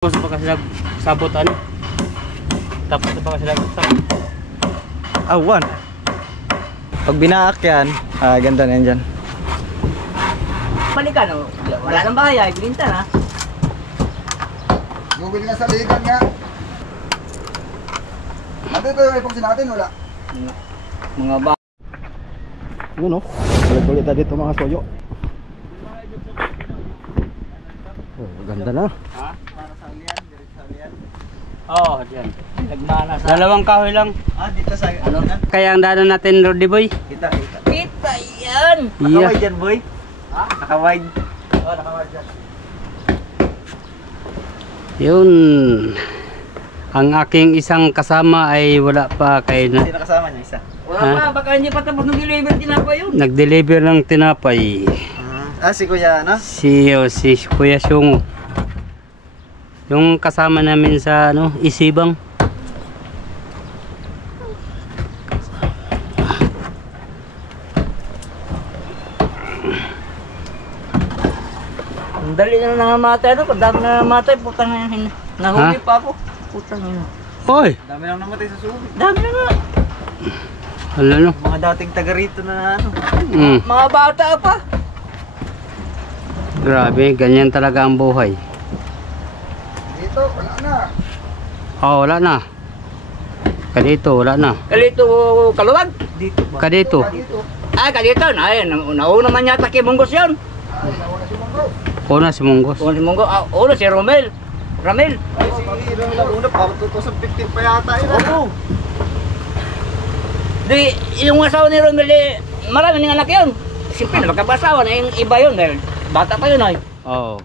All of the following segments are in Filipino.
Tapos pa kasi nagsabot ano. Tapos pa kasi nagsabot. Awan. Pag binaak yan, ganda na yan dyan. Balikan o. Wala nang bahaya, ibininta na. Google nga sa ligan nga. Nandito yung epoxy natin, wala? Mga ba. Yun o. Balik-ulit na dito mga soyo. Oh, ganda na. Ha? Para sa alian, direct sa alian. Oo, diyan. Nagmana sa... Dalawang kahoy lang. Dito sa ano na? Kaya ang daanan natin, Roddy Boy. Kita, kita. Kita yan! Yeah. Naka-wide yan, boy? Ha? Naka-wide. Oo, naka-wide yan. Yun. Ang aking isang kasama ay wala pa kay na. Hindi nakasama niya isa. Wala pa, baka hindi pa tapos nag-deliver tinapa yun. Nag-deliver ng tinapay. Si Kuya, ano? Si Kuya Syungo. Yung kasama namin sa ano, Isibang. Ang dali na nangamatay ito. Pag dami na nangamatay, putang na yun. Nahuli pa ako. Putang yun. Hoy! Dami lang namatay sa subi. Dami na nga. Hala no. Mga dating taga rito na ano. Mga bata pa. Grabe, ganyan talaga ang buhay. Dito, wala na. Oh, wala na. Kadito, wala na. Kalito kaluwag. Dito ba? Kadito. Dito. Kalito. Ay, nauna man yata kay Munggos yun. Ay, nauna si Monggo. Una si Munggos. Una si Munggos. Una si Romel. Ramel. Ay, si Romel una, parang 2015 pa yata yun. Oo. Di, yung asawa ni Romel, marami ng anak yun. Siyempre, magkapasawa na yung iba yun. Dahil bata pa yun ay. Oo.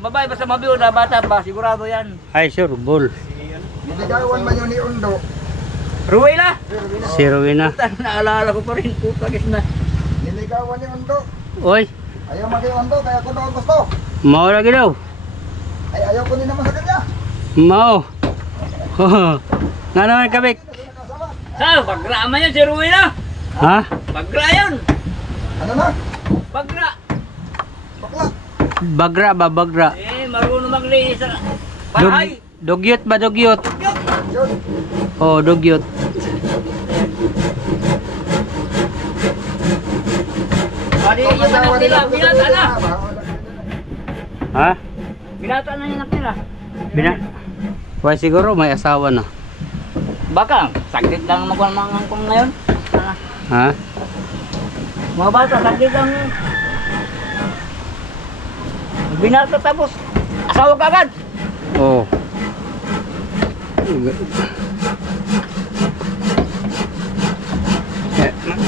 Babae basta mabiyo na bata pa, sigurado yan. Ay, sure, bull. Niligawan ba yun ni Undo? Ruwela! Si Rowena. Puta, naalala ko pa rin. Puta, na. Niligawan ni Undo. Oy, Ayaw maging Undo, kaya ko daw gusto. mao lagi daw. Ay, ayaw ko din naman sa kanya. Mao. Nga naman kabik. Sa, pagra man yun si Ruwela. Ha? Pagra yun. Ano na? Pagra. Bakla. Bagra ba, bagra? Marunong maglinis sa bahay. Dugyot ba, dugyot? Yun. Oh, dugyot. Pwede yung anak nila, binata na. Ha? Binata na yung anak nila. Why siguro may asawa na. Baka, saglit lang magwamang kung ngayon. Ha? Mga bata, saglit lang. Binata tapos, asawa ka agad. Oh.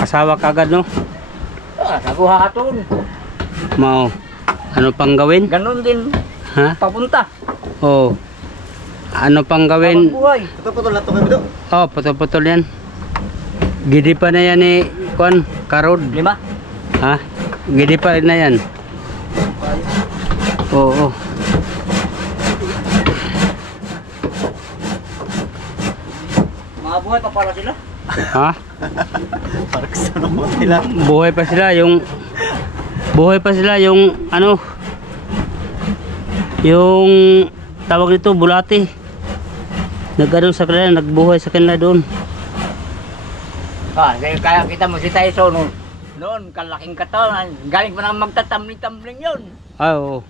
Asawa ka agad, no? Naguhaton. Mao. Ano pang gawin? Ganon din, Ha? papunta. Oh. Ano pang gawin? Habang buhay. Ito po ito, lato kayo dito. Oh, putol-putol yan. Gidi pa na yan ni Kwan, Karod. 5. Ha? Gidi pa na yan. Oo. Mga buhay pa para sila. Ha? Parang gusto naman nila. Buhay pa sila yung ano, yung tawag nito bulati. Nag-ano sa kanila, nagbuhay sa kanila doon. Kaya kita mo si Tyson noon, kalaking katawan. Galing pa naman magtatambling-tambling yun. Ah, oo.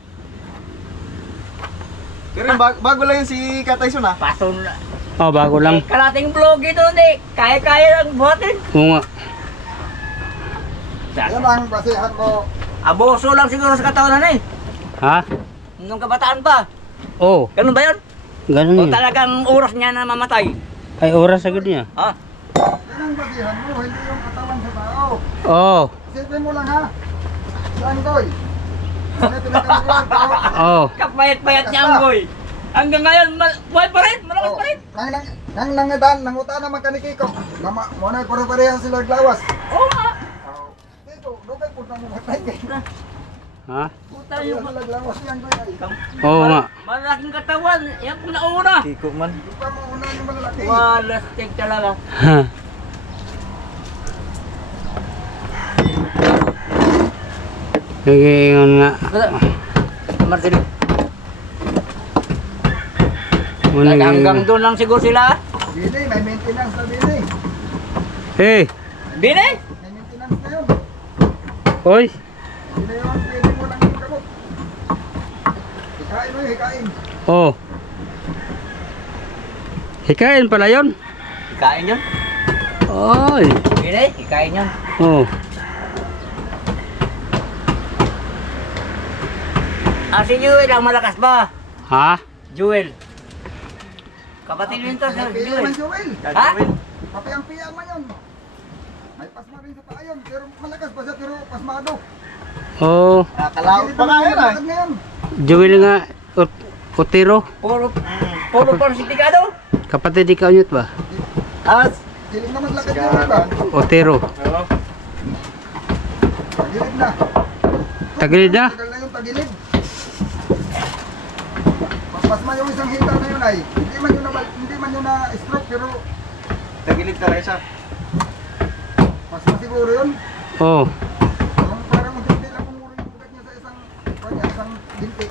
Pero bago lang yun si Katayson ha. Pason na. Oh, bago lang. Kalating vlog ito kaya-kaya lang buhatin. Oo nga. Yan ang basihan mo. Aboso lang siguro sa katawan na Ha? nung kabataan pa. Oo. Ganun ba yun? Ganun O yun. talagang oras niya na mamatay? Ay, oras agad niya. Ha? Yan ang basihan mo, hindi yung katawan sa tao. Oo. Isipin mo lang ha. Saan koy? Ano pinagkaluan tao? Oo. Kapayat-payat niya ang boy. Hanggang ngayon, buhay pa rin, malakas pa rin. Nanguta naman ka ni Kiko. Muna puro pareha sila glawas. Oo nga. Dito, dugay po na mamatay kayo. Ha? Puta Pareha yung sila glawas yan koy. Oo nga. malaking katawan. Yan po nauna. Kiko man. Di pa mauna yung malalaki. Walastig talaga. Ha. Nag-iingon nga. Marcelo. Hanggang doon lang siguro sila. Bini, may maintenance na Bini. Eh, Bini? May maintenance na yun. oy. Hindi na yun, pwede mo lang yung gamot. Hikain mo yun, hikain. Oh. Hikain pala yun. Ikain yun. Oy. Bini, ikain yun. Oh. Si Jewel ang malakas ba? Ha? Jewel. Kapatid yun to sa May Jewel. man Joel. Ha? Papiang-piang man yun. May pasma rin sa paa yun. Pero malakas pa siya, pero pasmado. Oh. Nakakalaot pa nga yun ay. Ngayon. Jewel nga. Utiro. Puro porsitikado. Kapatid ikaw nyut ba? As! Hiling naman lakad niya ba? Utiro. Tagilid na. Tagilid na? Tagal na yung tagilid. Pasma yung isang hita na yun ay. Hindi man yun na stroke, pero Tagilid ka rin siya. pasma siguro yun. Oh. Yung parang hindi lang pumuro yung ugat niya sa isang binti.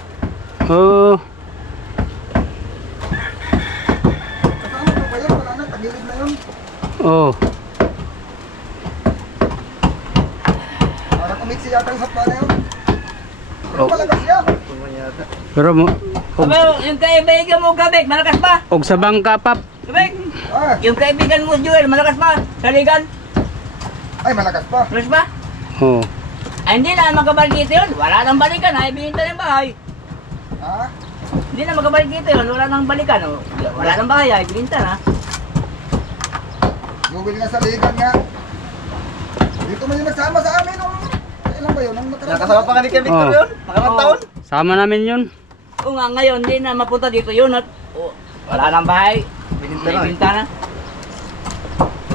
Oh. Kasama ko ba yun? Wala na, tagilid na yun. Oh. Parang umiksi yata yung satpa na yun. Pero Oh. malakas yan. Pero mo. Aba, yung kaibigan mo, Kabek, malakas ba? Og sa bangka pap. Kabek, Ah, yung kaibigan mo, Jewel, malakas ba? Saligan, ay malakas pa. malakas ba? Oh. Ay, hindi na magkabalik dito yun. Wala nang balikan, ay binta ng bahay. Ha? Hindi na magkabalik dito yun, wala nang balikan. Oh. Wala nang bahay, ay binta na. Google nga sa ligan nga. Dito man yung nagsama sa amin nung ilan ba yun? Nung nakaraan. Nakasama pa nga ni Kevin Victor Oh. yun. Nakarang taon. Sama namin yun. O nga, ngayon, hindi na mapunta dito yun at wala nang bahay. Bininta May na. binta na.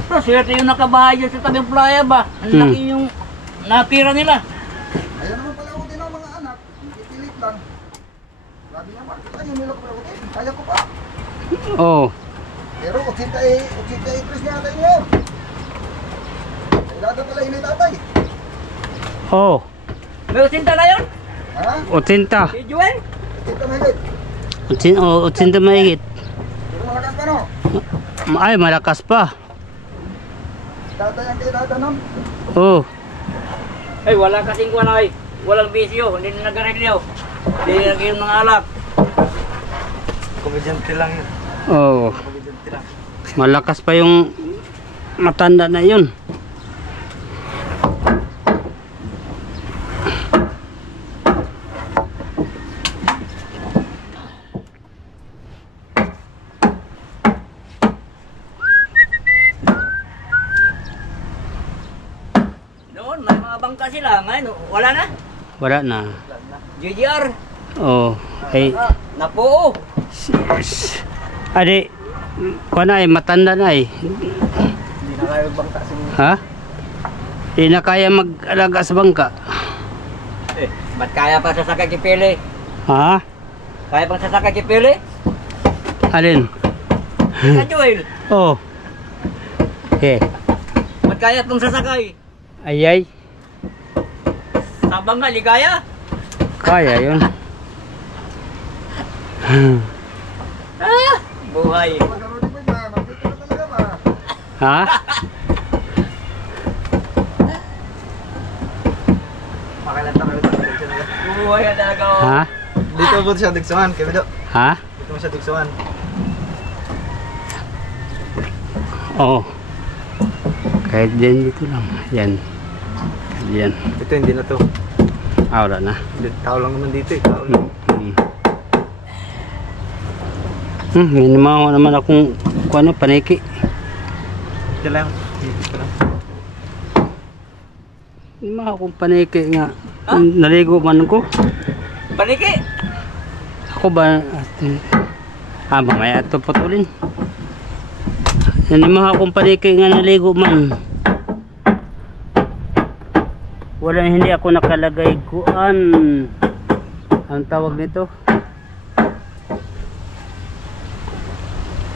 Pero swerte yung nakabahay dyan sa tabing playa ba? Ang laki yung natira nila. Ayun naman pala ako din ang mga anak. Ipilit lang. Sabi niya, bakit ayaw nila ko pala utin? Kaya ko pa. Oh. Pero 83 nga tayo ngayon. Kailangan pala yun ni tatay. Oh. May usinta na yun? Ha? 80. Si Jewel? Ito mahigit. 80 mahigit. Pero malakas pa no? Ay, malakas pa. Tatay ang kailangan nun. Oh. Ay, wala kasing kuwan ay. Walang bisyo, hindi na nag-reglyo. Hindi na nag-inom ng alak. Komedyante lang yun. Oh. Komedyante lang. Malakas pa yung matanda na yun. Noon, may mga bangka sila. Ngayon, wala na. Wala na. GGR. Oh. Ay. Napuo. Adi. Kuha na ay, matanda na ay. Hindi na kayo bangka si Ha? Di na kaya mag-alaga sa bangka. Eh, ba't kaya pa sasakay kipili? Ha? Kaya pang sasakay kipili? Alin? Sa Joel. Oh. Okay. Ba't kaya pang sasakay? Ayay. Sa bangka, ligaya? Kaya yun. Ah, buhay. Magkano din ba? Magdito na talaga ba? Ha? Makalanta kayo sa komedyante nila. Buhay na talaga. Oh. Ha? Dito mo siya dugsungan, Kevin. Ha? Dito mo siya dugsungan. Oo. Kahit din dito lang. Yan. Yan. Ito hindi na to. Ah, wala na. Hindi, tao lang naman dito eh. Tao lang. May naman akong kuano, paniki. Ito lang. Ito lang. May naman akong paniki nga. Naligo man ko. Paniki. Ako ba? Mamaya ito putulin. May naman akong paniki nga naligo man. Wala, hindi ako nakalagay kuan. Ang tawag nito?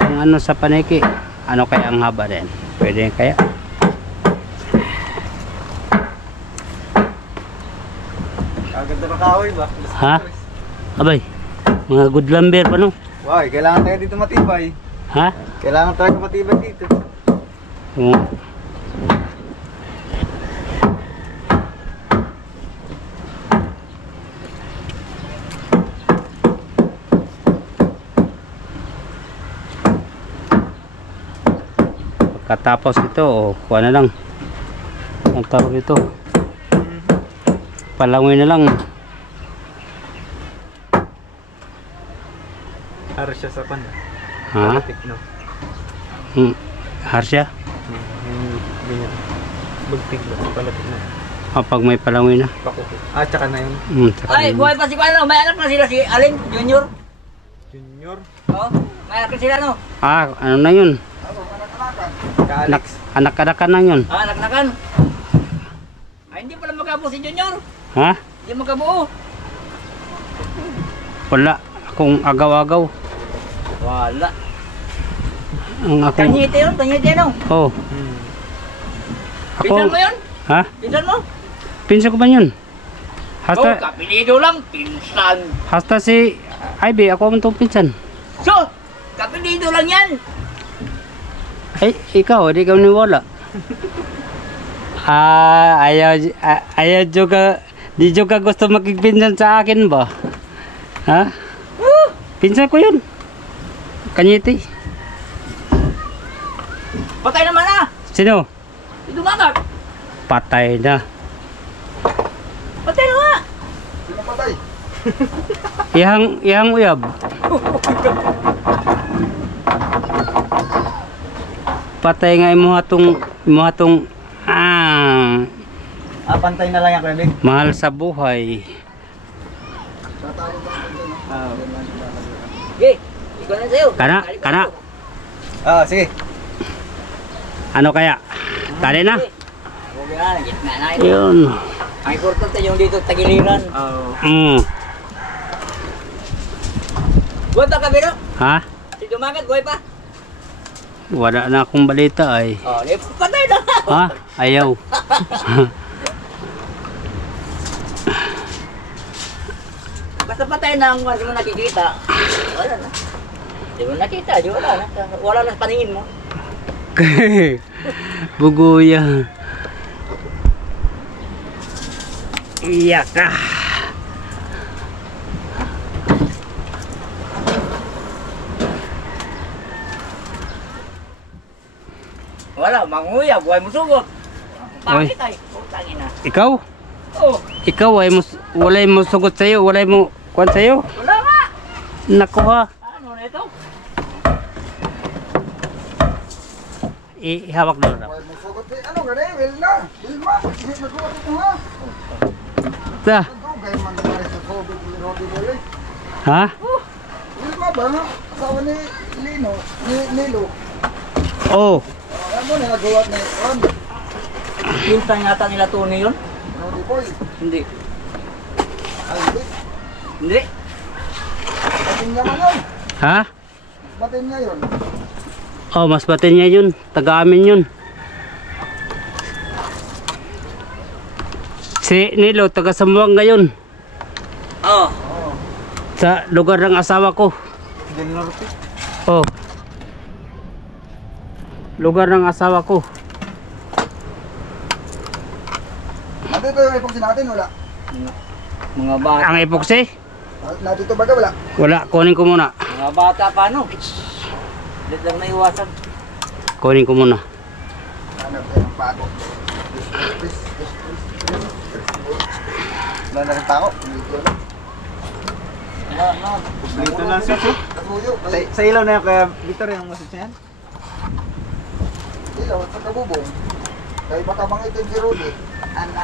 Ang ano sa paniki. Ano kaya ang haba din? Pwede kaya? Kaganda na kahoy ba? Ha? Abay, mga good lumber pa no? Wow, kailangan tayo dito matibay. Ha? Kailangan talaga matibay dito. Oo. Pagkatapos ito, kuha na lang. Ang tawag ito. Palangoy na lang. Harus siya sa pan. Ha? No? Harsya? Ganyan. Bugtig ba? Palapit na. Pag may palangoy na. Pakuko. Ah, tsaka na yun. Tsaka Ay, yun. buhay pa si Kuano. May anak na sila si Alin Junior. Junior. Oo. May anak na sila no. Ano na yun? Ano, anak-anakan. Ka-Alex. Anak-anakan na yun. Anak-anakan. Ay, hindi pala magkabuo si Junior. Ha? Hindi magkabuo. Wala. Akong agaw-agaw. Wala. Ang akong... Tanyite yun, tanyite no. Oh. Pinsan mo yun? Ha? Pinsan mo? Pinsan ko ba yun? Oo, Hasta, kapilido lang, pinsan. hasta si Ivy, ako ang itong pinsan. So, kapilido lang yan. Ay, ikaw, di ka niwala. Ayaw juga, di juga gusto makipinsan sa akin ba? Ha? Pinsan ko yun. Kanyiti. Patay naman na. Sino? Dumagat. Patay na. Patay na nga. Sino patay? Ihang uyab. Patay nga imuhatong Pantay na lang yan, Kuya Big. mahal sa buhay. Tatalo ba ako dyan? Okay, ikaw na sa'yo. Kana. Sige. Ano kaya? Tali na. Okay na, gitna na ito. Yun. Ang importante yung dito tagiliran. Buhay pa ka, Biro? Ha? Si Dumagat, buhay pa? Wala na akong balita ay. Oh, patay na. Ha? Ayaw. Basta patay na ang hindi mo nakikita. Wala na. Hindi mo nakita, di wala na. Wala na sa paningin mo. Buguya. Iyak ka. Wala, manguya, buhay mo sugot. Oy. Bakit ay? Putang ina. Ikaw? Oh, Ikaw ay walay mo sugot sa'yo, walay mo kuwan sa'yo. wala nga. Naku ha. Ano na ito? Ihawak na lang. Wala mo sugot eh. Ano gani? Wilna? Wilma? Hindi nagkuha ito ha? Ta. Dugay man na tayo sa sobrang ni Rodi Boy. Ha? Wilma ba? Asawa ni Lino? Ni Nilo? Oh. Alam mo na nagawa ni Ron? Pinsan yata nila Tony yun? Rodi Boy? Hindi. Ay, hindi. Hindi. Batin niya man yun. Ha? Batin niya yun. Oh, mas batin niya yun. Taga amin yun. Si Nilo, taga Sambuanga yun. Oh. Sa lugar ng asawa ko. Del Norte. Oh. Lugar ng asawa ko. Nandito yung epoxy natin, wala. Mga bata. Ang epoxy? Nandito baga, wala. Wala, kunin ko muna. Mga bata pa no? Hindi lang naiwasan. Kunin ko muna. Hanap tayo ng pato. Wala na rin tao. Dito lang siya. Kasuyo. Sa ilaw na yan, Kuya Victor, yung message niya yan. Ilaw, sa kabubong. Kaya baka mangitin si Rudy. Ana.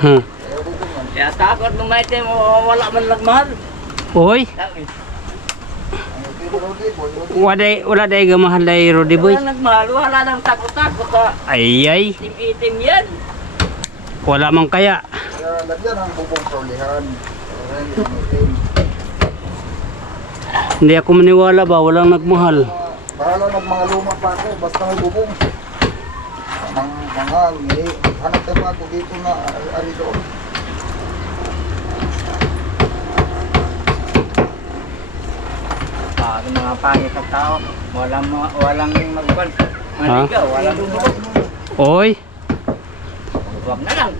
Huh. Kaya bubong yan. Kaya takot nung may time wala man nagmahal. Oy, Dami. Mangitin si Rudy, boy. Rudy. wala day gamahal day Rudy boy. Wala nagmahal, wala nang takot-takot ka. Ay. Itim-itim yan. Wala man kaya. Kaya lagyan ang bubong kaulihan. Kaya hindi mangitin. Hindi ako maniwala ba, walang nagmahal. Bahala ng mga luma pa ako, basta may bubong. Mga hanap tayo ako dito na ari doon. mga pangit ng tao. Walang magkuhan. Manigaw, walang Oy, Huwag na lang.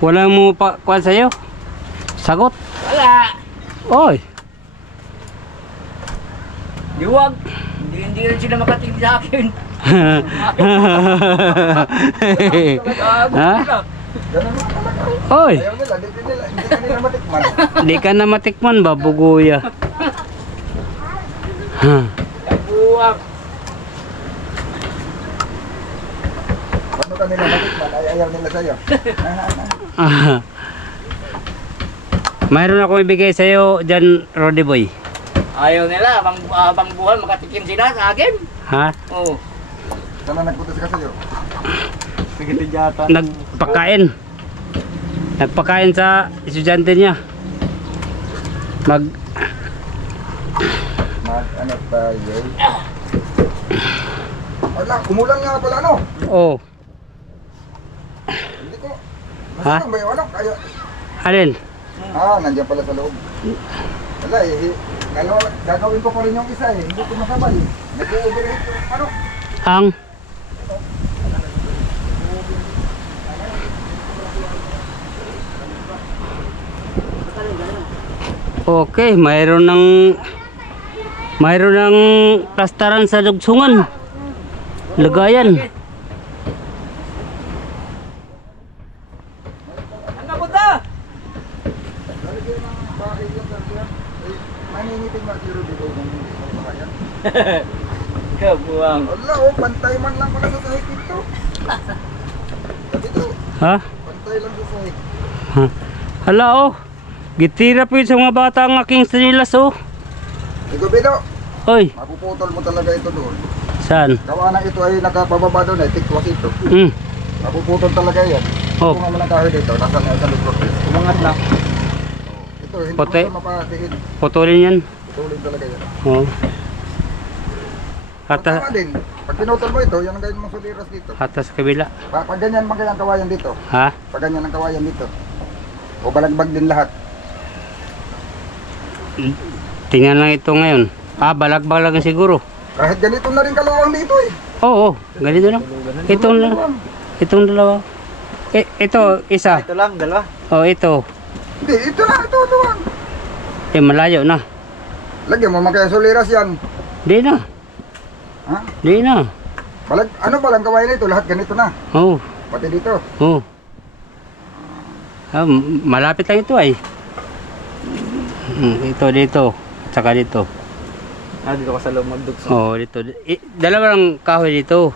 walang mo pa kuan sa'yo. Sagot. Wala. Oy. Huwag. Hindi rin sila makatingin sa akin. Ha? Ganun mo talaga. Oy, Ayaw nila, hindi ka nila matikman. di ka na matikman ba, buguya? Ha? Huwag. Paano ka nila matikman? Ayaw nila sa'yo. Mayroon akong ibigay sa'yo dyan, Roddy Boy. Ayaw nila. Bang buwan makatikim sila sa akin. Ha? Oo. Sana nagputos ka sa'yo. Sige, tidyata. Nagpakain sa estudyante niya. Ano tayo? Wala, kumulang nga pala ano? Oh. Hindi ko. Ha? Nasaan ba yung ano? Kaya, Alin? nandiyan pala sa loob. Wala gagawin ko pa rin yung isa eh. Hindi ko masabay. Nag-overheat yung ano. Ang? Okay, mayroon ng plastaran sa dugsungan. Lagayan. Ang napunta! Lalagyan ng bahay yung sasya. Maningitin ba zero dito kung hindi ko makaya? Kabuang. Wala pantay man lang pala sa sahig dito. Sabi to, Ha? pantay lang sa sahig. Ha? Hala oh. Gitira po yun sa mga bata ang aking sinilas oh. Ikaw Bido, Oy, mapuputol mo talaga ito doon. saan? Gawa na ito ay nakapababa doon ay tikwas ito. Mapuputol talaga yan. Oh. Kung naman ang kahoy dito, nasa na sa loob. Umangat na. Ito, hindi Puti. mo ito mapatigil. Putulin yan. Putulin talaga yan. Oh. Tama Hata, din. Pag pinutol mo ito, yan ang gawin mong suliras dito. hata sa kabila. Pag ganyan man kaya ang kawayan dito. Ha? Pag ganyan ang kawayan dito. O balagbag din lahat. Tingnan lang ito ngayon. Balagbag lang siguro. Kahit ganito na rin kaluwang dito eh. Oo, ganito lang. Itong dalawa. Ito, isa. Ito lang, dalawa. Oh, ito. Hindi, ito na, ito luwang. Malayo na. Lagyan mo man kaya suliras yan. Di na. Ha? Di na. Ano balang kawayan nito? Lahat ganito na. Oo. Pati dito. Oo. Malapit lang ito ay. Ito dito. Tsaka dito. Dito ka sa loob magdugso. Oo, dito. Dalawa lang kahoy dito.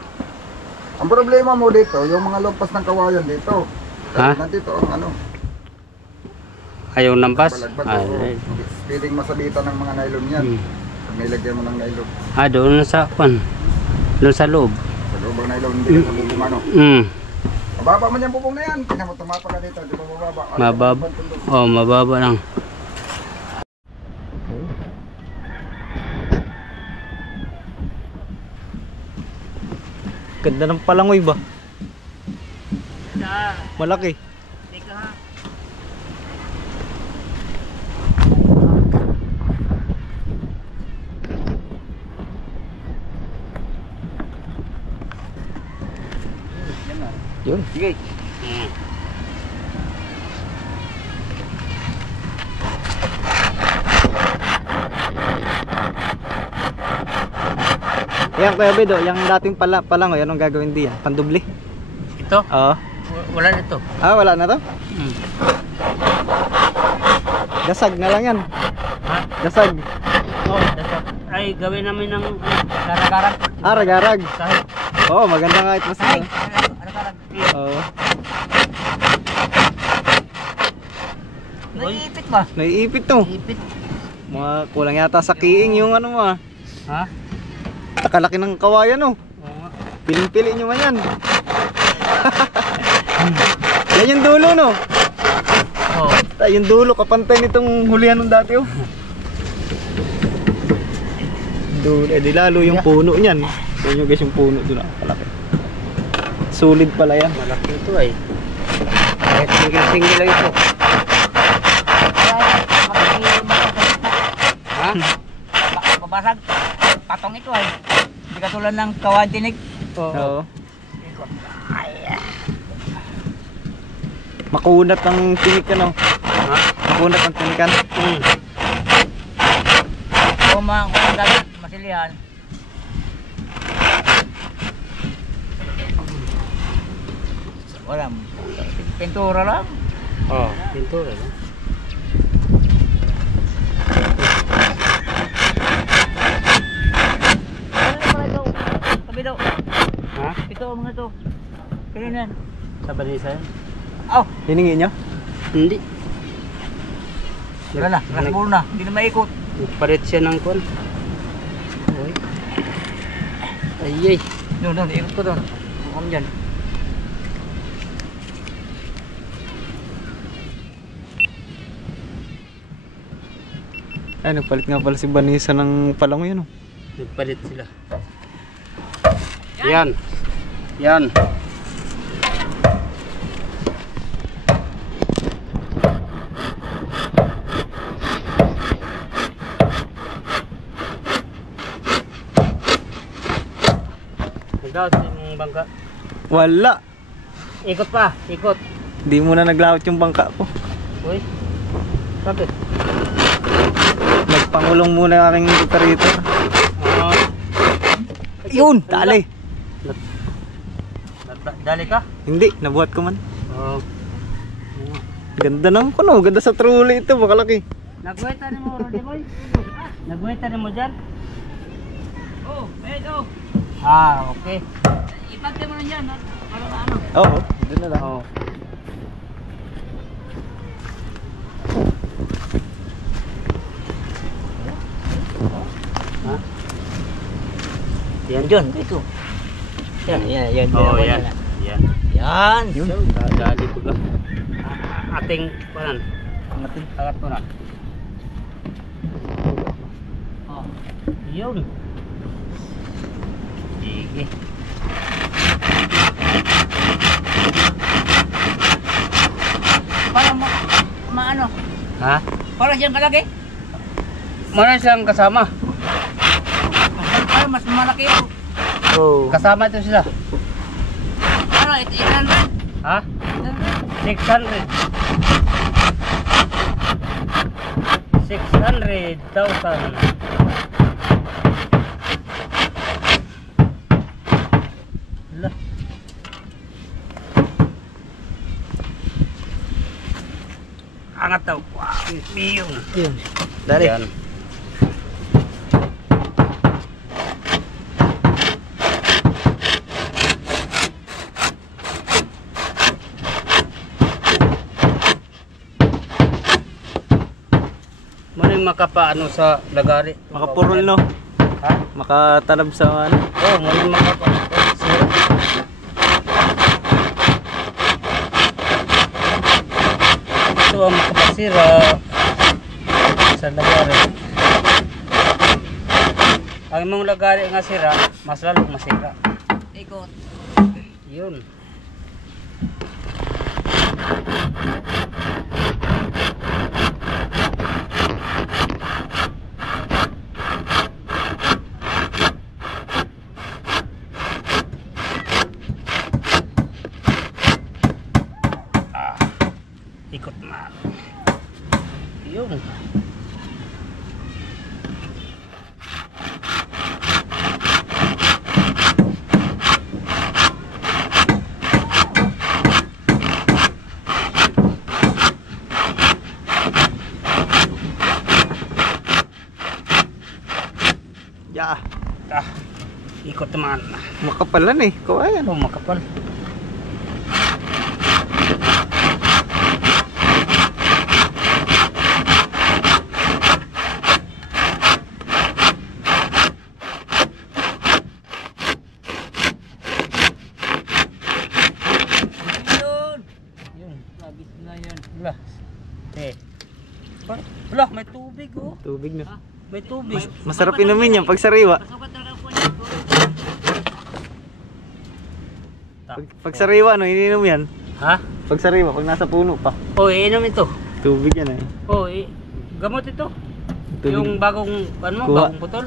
Ang problema mo dito, yung mga lompas ng kawayan dito. Ha? Nandito ang ano. Ayaw nampas. Balagbag. Feeling masabitan ng mga nylon yan. Pag nilagyan mo ng nylon. Doon sa pan. Doon sa loob. Sa loob ng nylon, hindi ka sa bubong ano. Mababa man yung bubong na yan. Tingnan mo, tumapa ka dito. Di ba mababa? Mababa. Oh, mababa lang. Ganda ng palangoy ba? Malaki. Yun. Sige. Yan Kuya Bedo, yung dating palangoy, anong gagawin diyan? Pandubli? Ito? Oo. Wala nito. Wala na to? Dasag na lang yan. Ha? Dasag. Oh, ay gawin namin ng rarag-arag. Rag-arag. Kahit. Oo, maganda nga ito. Ay, Rarag-arag. Oo. Naiipit ba? Naiipit to. Ipit. Mga kulang yata sa kiing yung ano mo ah. Ha? Takalaki ng kawayan oh. Oo nga. Piling-pili nyo man yan. Yan yung dulo no. Oh. Yung dulo kapantay nitong hulihan ng dati oh. Dulo, di lalo yung puno niyan. Tignan nyo guys yung puno doon kalaki. Solid pala yan. Malaki ito ay. Kahit single lang ito. Kaya, basag. Patong ito ay. Hindi katulad ng kawan tinig. Oo. Ikot. Ay. Makunat ang tinik ano. Ha? Makunat ang tinikan. Kung ang dagat, masilihan. Wala. Pintura lang. Oh, pintura no? Tabi daw. Ha? Ito mga to. Pino na yan. Sa balisan? Oh, Hiningi nyo? Hindi. wala na. Rasbol na. Hindi na maikot. Nagpalit siya ng kon. Uy. Ayay. Doon, ikot ko doon. Bukam dyan. Ay, nagpalit nga pala si Vanessa ng palang yun. Oh. Nagpalit sila. Yan. Yan. Nagdaos yung bangka. Wala. Ikot pa. Ikot. Di mo na naglawat yung bangka ko. Uy. Bakit? Nagpangulong muna yung aking operator. Ah. Yun, tali. Dali ka? Hindi, nabuhat ko man. Oo. Ganda ng kuno, ganda sa truly ito, makalaki. Nagweta ni mo, Roddy Boy? Nagweta ni mo dyan? Oh, ito. Ah, okay. Ipante mo na dyan. Para na ano. Oo, doon na lang. Oo. Ha? Yan dyan, ito. Yan. Oh, yan. Yan. Yan. Yun. Dali ko lang. Ating, panan? Ating agat mo na. Oh. Yun. Sige. Para maano? Ha? Para siyang kalaki? Meron siyang kasama. Para mas malaki ito. Oh. Kasama ito sila. Ano, 800? Ha? 600. 600,000. Lah. Angat daw. Wow. Yun. Yun. Dali. Yan. Maraming makapaano sa lagari. Makapurol no. Ha? Makatalab sa ano. Oo, maraming makapaano. Sira. Ito ang makapasira sa lagari. Ang imong lagari nga sira, mas lalong masira. Ikot. Yun. Ikot na. Yun. Yeah. Ikot naman. Makapalan eh. Kawayan. Oh, makapal. Yun. Labis na yan. Wala. Wala, may tubig oh. Tubig na. May tubig. Masarap inumin yan pag sariwa. Pasukat talaga po niya. Pag sariwa, ano, ininom yan. Ha? Pag sariwa, pag nasa puno pa. Oh, iinom ito. Tubig yan eh. Oh, gamot ito. Tubig. Yung bagong, ano mo, Kuha. bagong putol.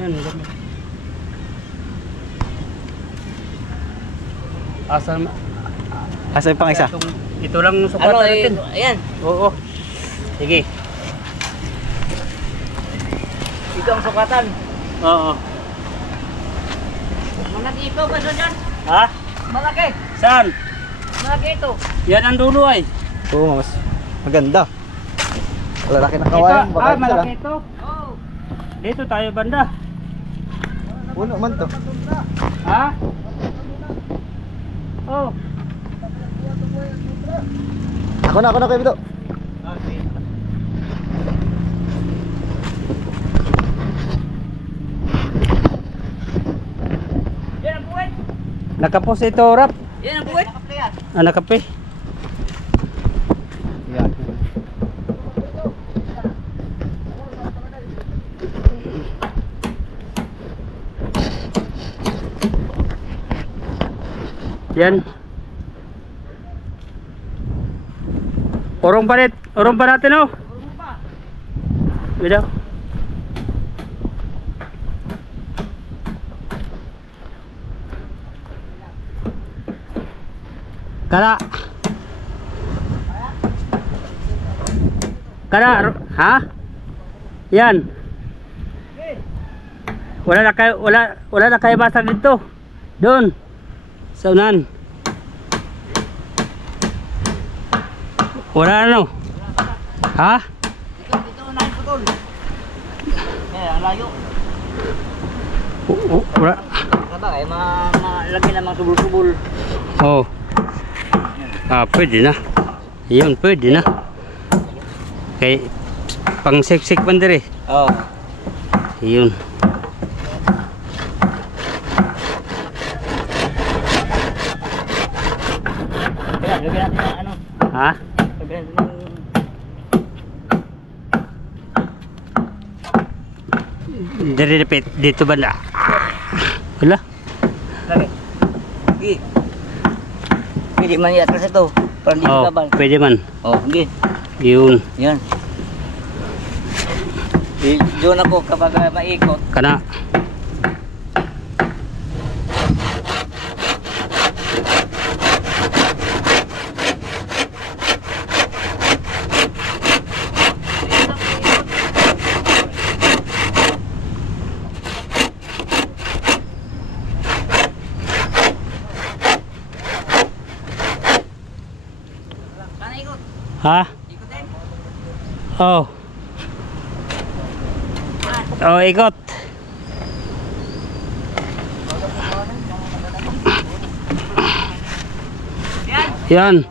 Yan, dami. Asa Asa yung pang isa? Ito lang sukatan Ano natin. ayan. Oo. Sige. Ito ang sukatan. Oo. Malaki ito ba dyan? Ha? Malaki. Saan? Malaki ito. Yan ang dulo ay. Oo, mas maganda. Lalaki ng kawayan. Baka isa malaki lang. ito. Oh. Dito tayo banda. Puno man to. Ha? Oh. Ako na kayo Bito. Yan ang buwet. Nakapos ito, Rap. Yan ang buwet. Ah, nakape. Yan. Yan. Urong pa natin oh. Bida. Kara. Ha? Yan. Wala na kayo basag dito. Doon. Sa unan. Wala ano? Ha? Ito na yung putol. Yan, ang layo. Wala. Kaba eh, malagay namang subul-subul. Oh. Ah, pwede na. Yun, pwede na. Kay pang siksik bandere. Oo. Yun. Lagyan natin ng ano. Ha? Lagyan natin ng... Dari repeat dito banda. Wala. Lagay. Sige. Pwede man i-atras ito. Para hindi Oh, magabal. pwede man. Oh, hindi. Yun. Yan. Doon ako kapag maikot. Kana. Sana ikot. Ha? Ikotin. Oh. Oh, ikot. Yan.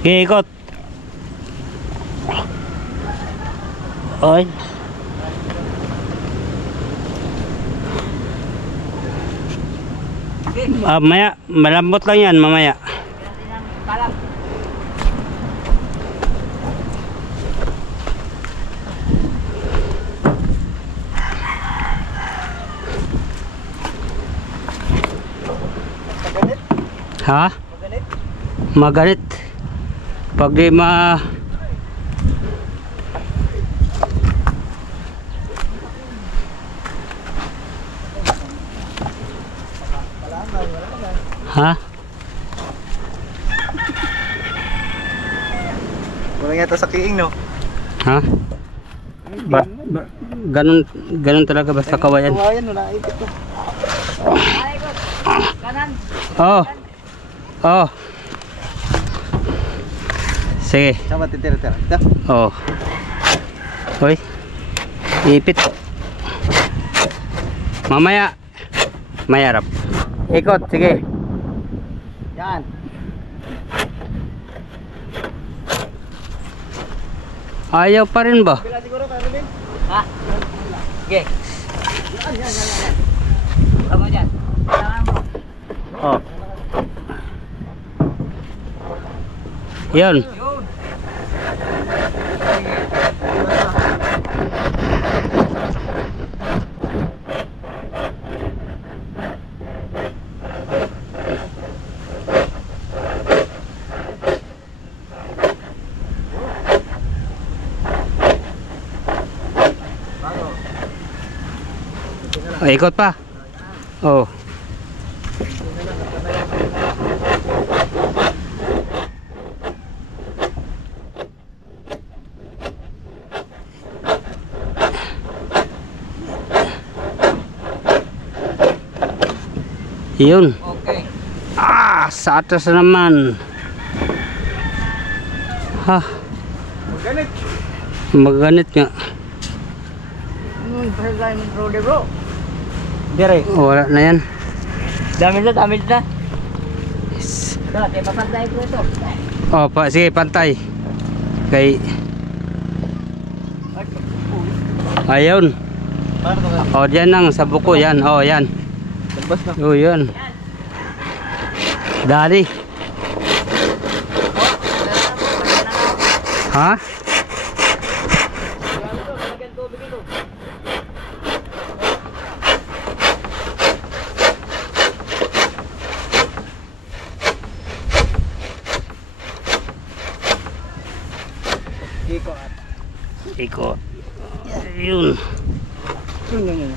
Ikot. Oy. Maya, malambot lang yan mamaya. Kalam. Ha? Maganit. Pag di ma... Ha? Walang yata sa kiing no? Ha? Ganun talaga basta kawayan. Kawayan no, naipit to. Sana ikot. Kanan. Oh. Oh. Sige. Sama titira-tira. Ito. Oh. Hoy. Ipit. Mamaya. Mayarap. Ikot, sige. Yan. Ayaw pa rin ba? Bila siguro ka rin. Ha? Okay. Tama dyan. Kailangan mo. Oh. Yan. Yun. Ikot pa. Oh. Yun. Okay. Sa atas naman. Ha, Ganit. maganit nga. Pasal tayo ng rode bro. Dire. Wala na yan. Damage na. Dati, papantay ko ito. Oh, sige, pantay. Kay ayun. Paano ka? Oh, diyan lang sa buko yan. Oh, yan. Labas na. Oh, yan. Dali. Ha? Ikot. Yun. Yun.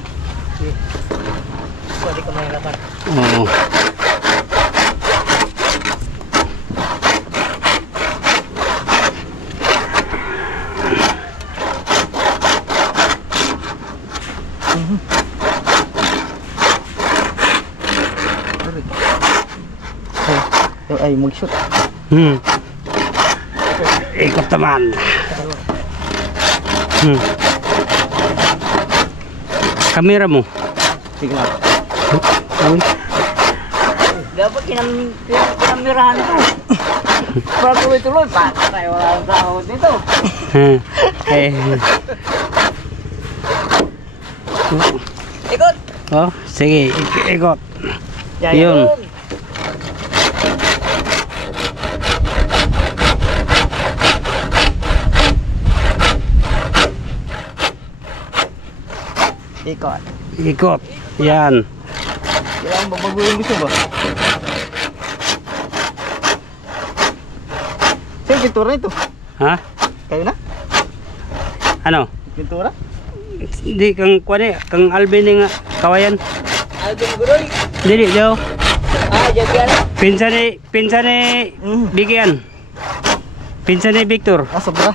Pwede ka mahirapan. Oo. Ay, mag-shoot. Ikot naman. Kamera mo. Sige na. Dapat kinamirahan ito. Para tuloy-tuloy, patay, wala ang tao dito. Eh. Ikot! Oh, sige, ikot. Yan, Yun. Ikot. Ikot. Yan. Kailangan babaguhin gusto ba? Saan yung pintura ito? Ha? Kayo na? Ano? Pintura? Hindi kang kuane, kang Alvin nga kawayan. Alvin Guroy. Dili daw. Dyan yan. Pinsan ni Bigyan. Pinsan ni Victor. Sobra.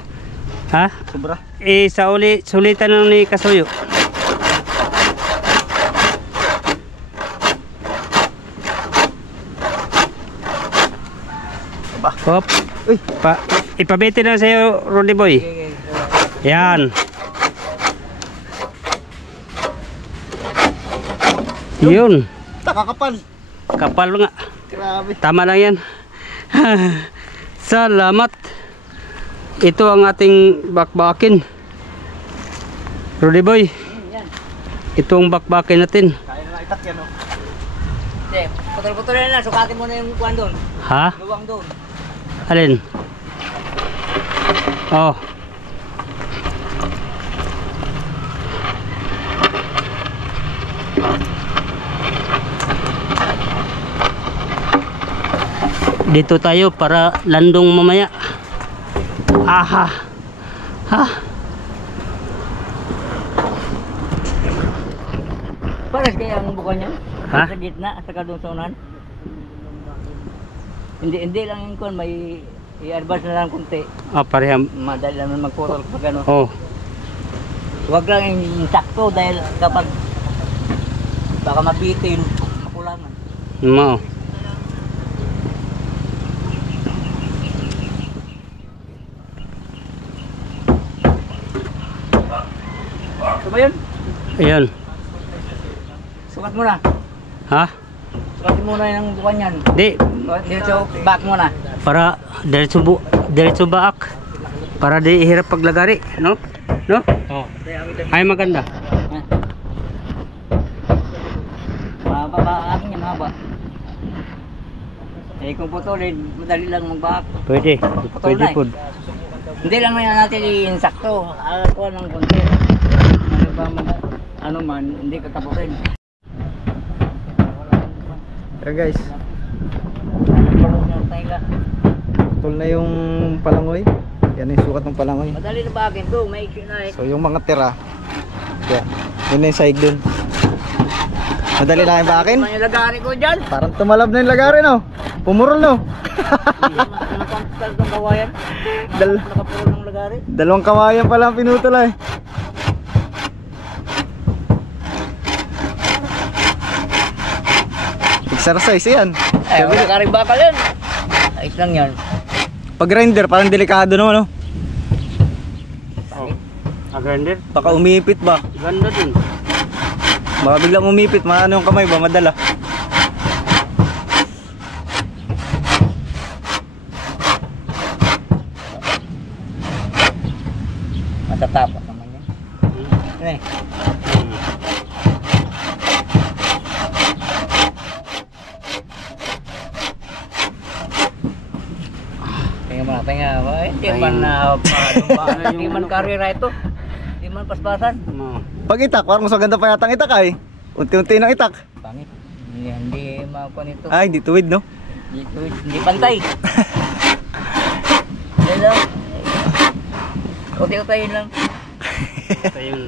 Ha? Sobra. Sa sulitan ng ni Kasuyo. Hop. Uy. Ipabiti na sa'yo, Rudy Boy. Yan. Yun. Kakapal. Kapal nga. Grabe. Tama lang yan. Salamat. Ito ang ating bakbakin. Rudy Boy. Ito ang bakbakin natin. Kaya na itak yan, oh. Hindi, putol-putol na lang. Sukatin mo na yung kuwan doon. Ha? Luwang doon. Alin? Oh. Dito tayo para landong mamaya. Aha. Ha? Pares kaya ang buka niya? Ha? Sa gitna, saka doon sa unahan. Hindi lang yung kuwan, may i-advance na lang kunti. Oh, pareham. Madali naman magputol kapag ano. Oh. Huwag lang yung sakto dahil kapag baka mabitin, makulangan. Mo. So ba yun? Ayan. Sukat mo na. Ha? Sukatin mo na yung bukan yan. Di. Dito back mo na. Para diretso baak. Para di hirap paglagari, no? No? Oo. Ay maganda. Mahaba ba akin yan, mahaba. Eh kung putulin, madali lang magbahak. Pwede. Putol Pwede na eh. po. Hindi lang natin insakto. Kuha ng konti. Ano ba man, ano man, hindi katapusin. Ayan guys, Parang yung tayo. putol na yung palangoy. Yan yung sukat ng palangoy. Madali na bahakin to, may issue na eh. So yung mga tira, yan, yun na yung sahig dun. Madali lang yung bakin. Ano yung lagari ko dyan? Parang tumalab na yung lagari, no? Pumurol, no? Nakapagpag ng kawayan. Nakapuro ng lagari. Dalawang kawayan pala ang pinutol eh. Exercise yan. Eh, wala ka rin bakal yan. Ayos lang yan. Pag grinder, parang delikado naman, no? Oh. Grinder. Baka umipit ba? Ganda din. Baka biglang umipit, maano yung kamay ba? Madala. Matatapak naman yan. Eh. Tingnan mo, hindi man hindi man karera ito. Hindi man paspasan. Pag itak, parang mas maganda pa yatang itak ay. Unti-unti ng itak. Pangit. Hindi makuha nito. Ay, hindi tuwid, no? Hindi pantay. Hello. Uti-utayin lang. Ayun.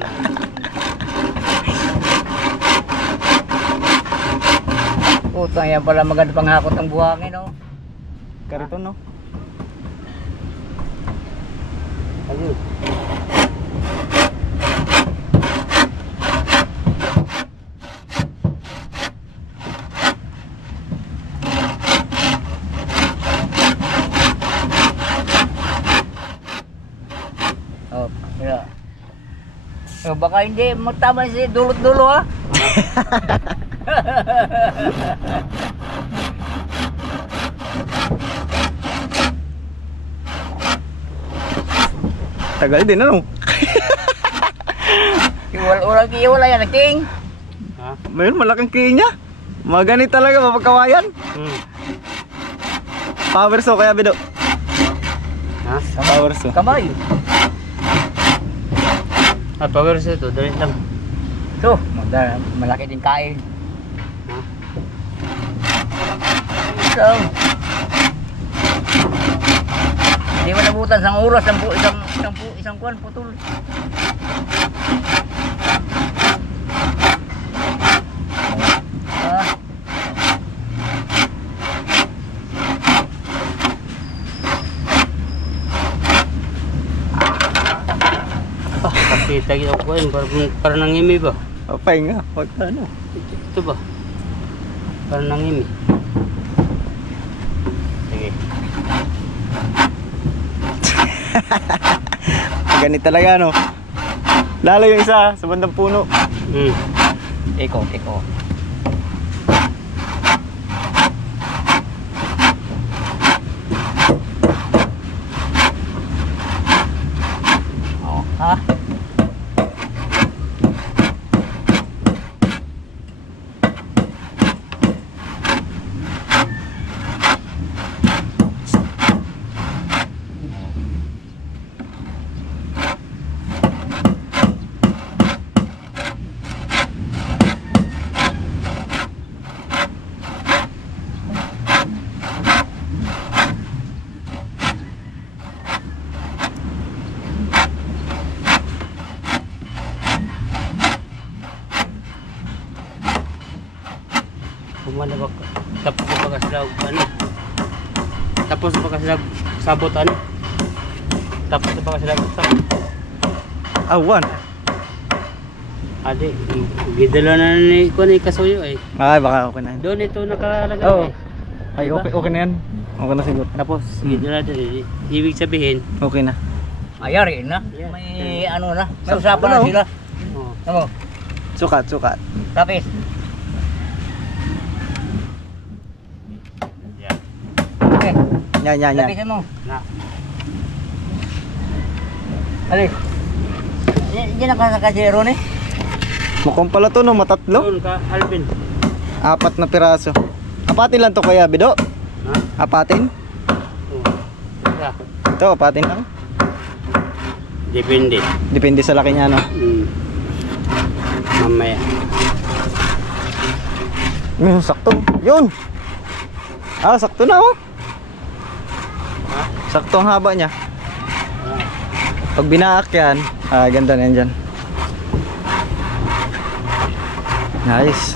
Putang yan pala maganda panghakot ng buhangin, no? Kariton, no? Ayun. Oh, yeah. So, baka hindi magtama si dulot-dulo ha. Tagal din, ano? Iwala yan, king. Ha? Mayroon, malaking key niya. Maganit talaga, mapagkawayan. Power saw kaya, Bido. Ha? Power saw. Kamay. Ah, power sa ito. Dali lang. So, malaki din kain. Ha? So, hindi mo nabutan isang oras, isang kuwan, putol. Kita kita ko yun. Para nangimi ba? Papay nga, huwag ka ano. Ito ba? Para nangimi. Sige. Ganit talaga, no? Lalo yung isa sa bandang puno. Eko. Oh, ha? Kumana ba? Tapos ba ka sila ano? Tapos ba ka sila sabot ano? Tapos ba ka sila sabot? Awan. Ade, gidala na ni ko ni kasuyo eh. Ay, baka okay na. Doon ito nakalagay. Oo. Eh. Ay, okay na yan. Okay na siguro. Tapos gidala din. Ibig sabihin, Okay na. Ayari na. Yeah. May ano na. May usapan na sila. oh, Ano? Sukat. Tapis. yeah. Okay. Yan. Tapisin mo. Na. Alin? Hindi na kasi Ron eh. Mukhang pala to no, matatlo. Doon ka, Alvin. 4 na piraso. Apatin lang to Kuya Bido. Ha? Apatin? Oh. Isa. Ito, apatin lang. Depende. Depende sa laki niya no. Mamaya. Sakto. Yun. Ah, sakto na oh. Sakto ang haba niya. Pag binaak yan, ganda na yan dyan. Nice.